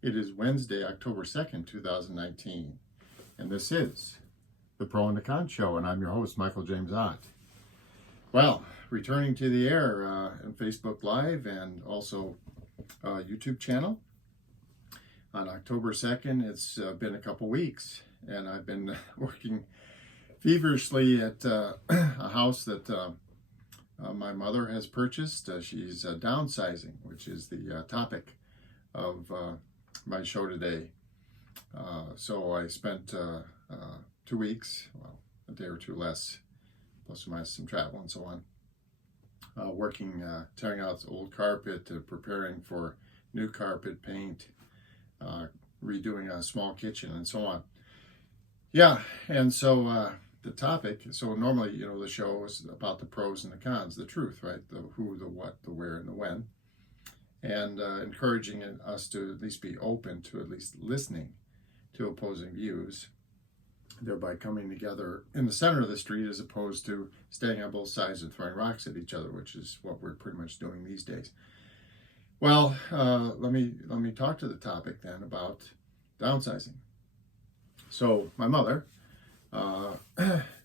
It is Wednesday, October 2nd, 2019, and this is the Pro and the Con Show, and I'm your host, Michael James Ott. Well, returning to the air on Facebook Live and also YouTube channel. On October 2nd, it's been a couple weeks, and I've been working feverishly at a house that my mother has purchased. She's downsizing, which is the topic of my show today. So I spent 2 weeks, well, a day or two less, plus or minus some travel and so on, working, tearing out old carpet, preparing for new carpet, paint, redoing a small kitchen and so on. Yeah, and so the topic, so normally, the show is about the pros and the cons, the truth, right? The who, the what, the where, and the when. And encouraging us to at least be open to at least listening to opposing views, thereby coming together in the center of the street as opposed to staying on both sides and throwing rocks at each other, which is what we're pretty much doing these days. Well, let me talk to the topic then about downsizing. So my mother,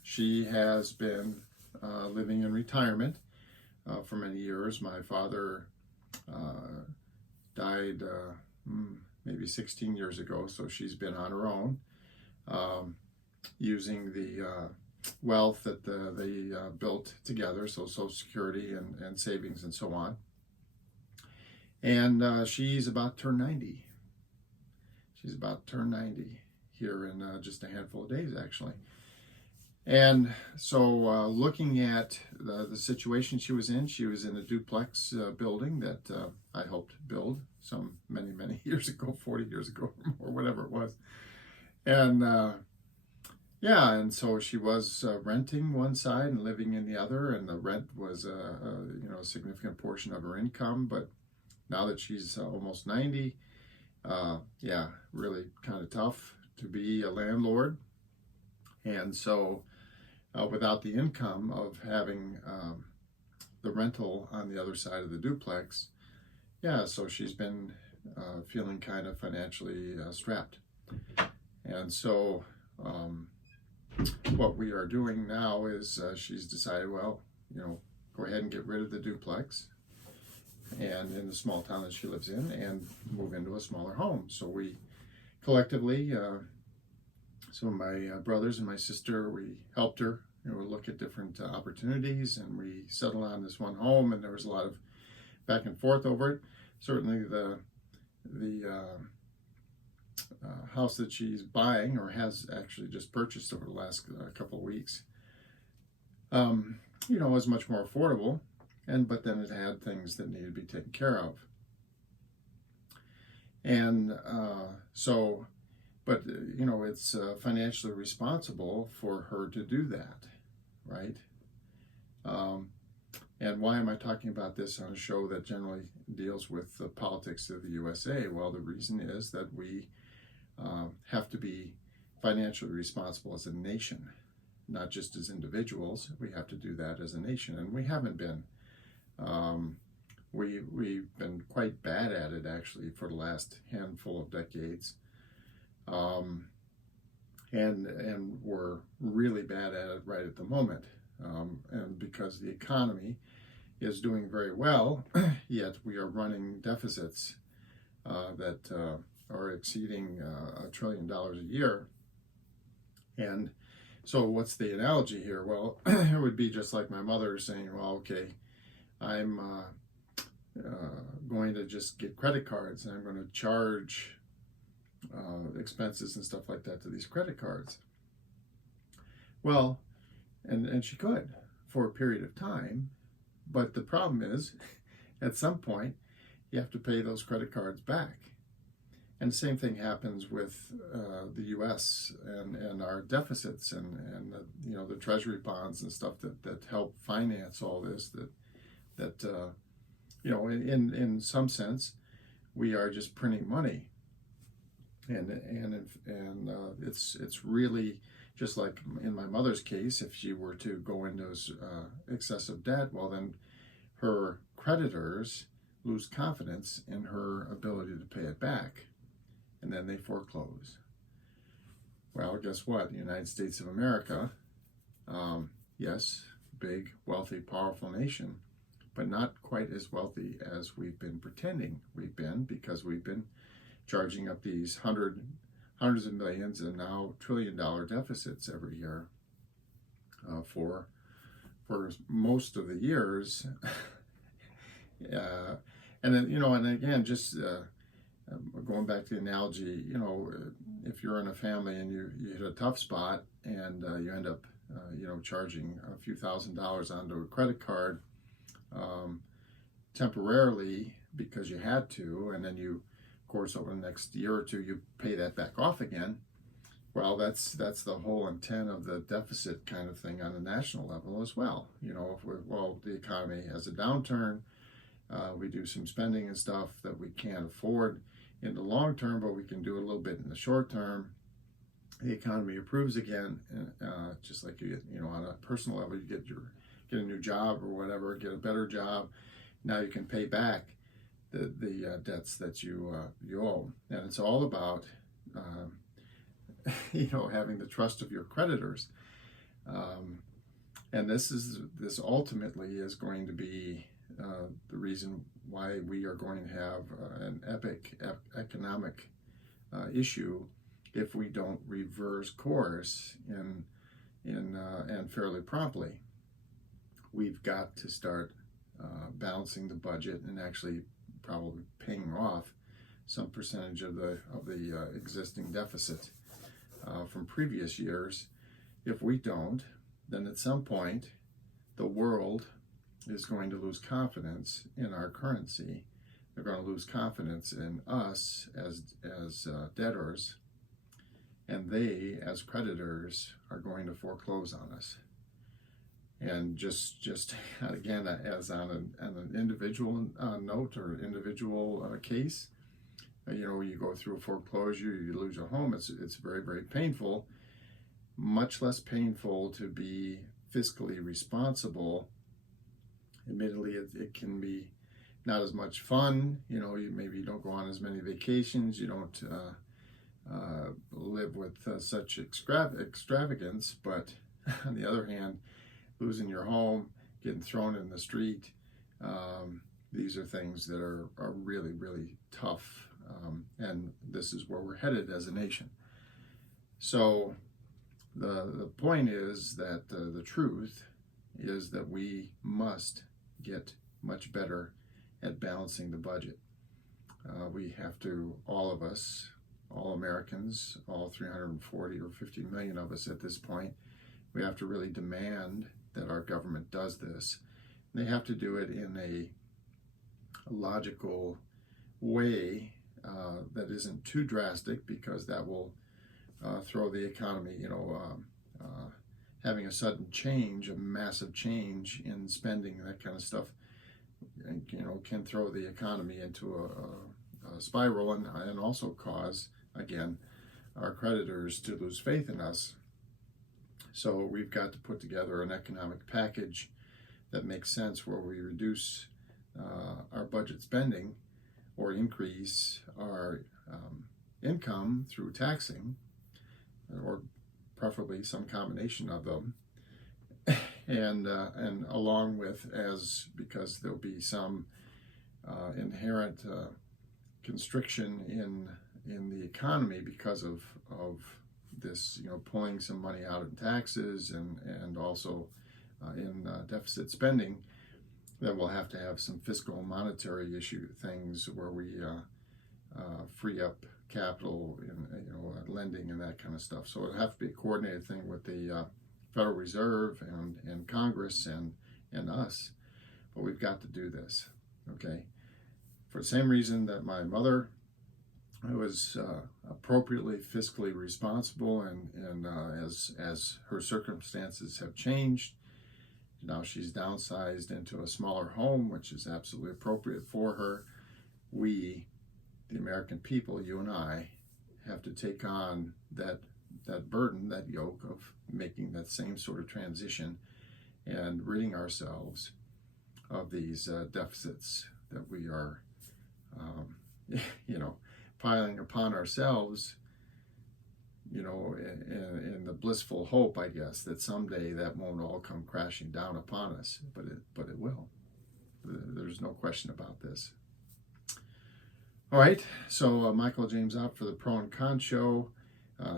she has been living in retirement for many years. My father died maybe 16 years ago, so she's been on her own, using the wealth that they built together, so Social Security and savings and so on. And she's about to turn 90. She's about to turn 90 here in just a handful of days, actually. And so looking at the situation she was in a duplex building that I helped build some many years ago, 40 years ago or whatever it was. And yeah, and so she was renting one side and living in the other, and the rent was a significant portion of her income. But now that she's almost 90, yeah, really kind of tough to be a landlord. And so without the income of having the rental on the other side of the duplex, yeah, so she's been feeling kind of financially strapped. And so what we are doing now is she's decided, well, go ahead and get rid of the duplex and in the small town that she lives in and move into a smaller home. So we collectively, some of my brothers and my sister, we helped her, look at different opportunities, and we settled on this one home, and there was a lot of back and forth over it. Certainly the house that she's buying, or has actually just purchased over the last couple of weeks, was much more affordable, but then it had things that needed to be taken care of. And so, but it's financially responsible for her to do that, right? And why am I talking about this on a show that generally deals with the politics of the USA? Well, the reason is that we have to be financially responsible as a nation, not just as individuals. We have to do that as a nation, and we haven't been. We've been quite bad at it, actually, for the last handful of decades. And we're really bad at it right at the moment. And because the economy is doing very well, yet we are running deficits that are exceeding $1 trillion a year. And so what's the analogy here? Well, it would be just like my mother saying, well, okay, I'm going to just get credit cards, and I'm going to charge expenses and stuff like that to these credit cards. Well, and she could for a period of time, but the problem is at some point you have to pay those credit cards back. And the same thing happens with the U.S. and our deficits and the treasury bonds and stuff that help finance all this, that in some sense we are just printing money. And it's really just like in my mother's case. If she were to go into excessive debt, well, then her creditors lose confidence in her ability to pay it back. and then they foreclose. Well, guess what? The United States of America, yes, big, wealthy, powerful nation, but not quite as wealthy as we've been pretending we've been, because we've been charging up these hundreds of millions and now $1 trillion deficits every year for most of the years. And then, and again, just going back to the analogy, if you're in a family and you hit a tough spot and you end up, charging a few $1,000s onto a credit card temporarily because you had to, and then you, of course, over the next year or two, you pay that back off again. Well, that's the whole intent of the deficit kind of thing on a national level as well. If the economy has a downturn, we do some spending and stuff that we can't afford in the long term, but we can do a little bit in the short term. The economy improves again, just like you on a personal level, you get a new job or whatever, get a better job. Now you can pay back the debts that you owe, and it's all about having the trust of your creditors. And this ultimately is going to be the reason why we are going to have an epic economic issue if we don't reverse course and fairly promptly. We've got to start balancing the budget and actually probably paying off some percentage of the existing deficit from previous years. If we don't, then at some point the world is going to lose confidence in our currency. They're going to lose confidence in us as debtors, and they, as creditors, are going to foreclose on us. And just again, as on an individual note or individual case, you go through a foreclosure, you lose your home. It's very, very painful. Much less painful to be fiscally responsible. Admittedly, it can be not as much fun. Maybe you don't go on as many vacations. You don't live with such extravagance. But on the other hand, losing your home, getting thrown in the street, these are things that are really, really tough. And this is where we're headed as a nation. So the point is that the truth is that we must get much better at balancing the budget. We have to, all of us, all Americans, all 340 or 50 million of us at this point, we have to really demand that our government does this. They have to do it in a logical way that isn't too drastic, because that will throw the economy, having a sudden change, a massive change in spending, that kind of stuff, can throw the economy into a spiral and also cause, again, our creditors to lose faith in us. So we've got to put together an economic package that makes sense, where we reduce our budget spending or increase our income through taxing, or preferably some combination of them, and along with, because there'll be some inherent constriction in the economy because of this, pulling some money out in taxes and also in deficit spending, then we'll have to have some fiscal monetary issue things where we free up capital in lending and that kind of stuff. So it'll have to be a coordinated thing with the Federal Reserve and Congress and us. But we've got to do this, okay? For the same reason that my mother was appropriately fiscally responsible, and as her circumstances have changed, now she's downsized into a smaller home, which is absolutely appropriate for her. We, the American people, you and I, have to take on that burden, that yoke of making that same sort of transition and ridding ourselves of these deficits that we are, stockpiling upon ourselves, you know, in the blissful hope, I guess, that someday that won't all come crashing down upon us, but it will. There's no question about this. All right, so Michael James out for the Pro and Con Show.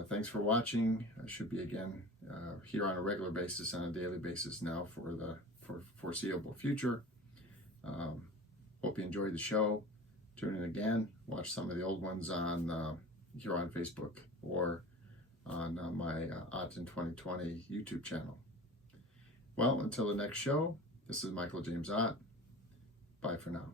Thanks for watching. I should be again here on a regular basis, on a daily basis now for the foreseeable future. Hope you enjoyed the show. Tune in again. Watch some of the old ones on here on Facebook or on my Ott in 2020 YouTube channel. Well, until the next show, this is Michael James Ott. Bye for now.